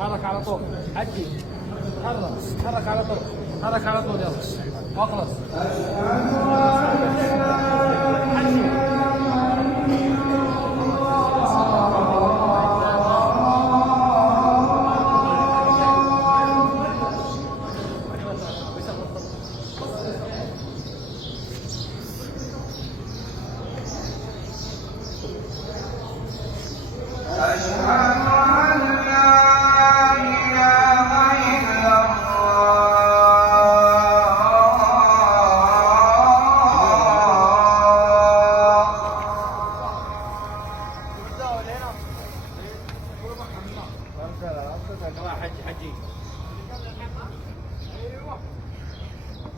حرك على طول حجي. حرك على طول. حرك على طول يلا واخلص.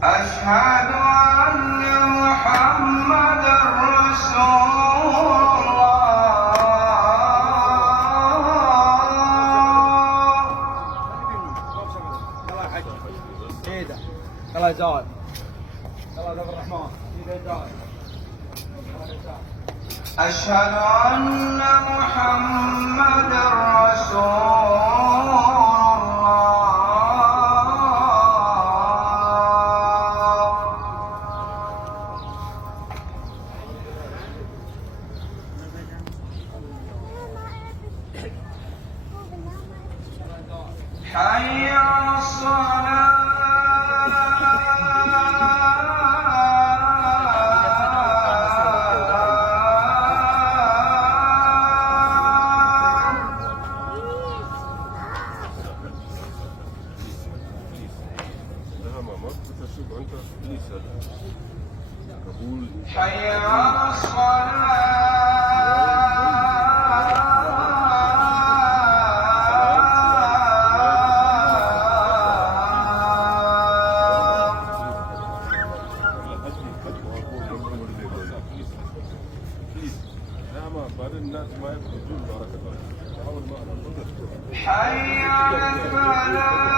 أشهد أن محمدا رسول الله يجعل الله عبد الرحمن. أشهد أن محمدا رسول حي على الصلاة. حي على الصلاة. حي على الفلاح.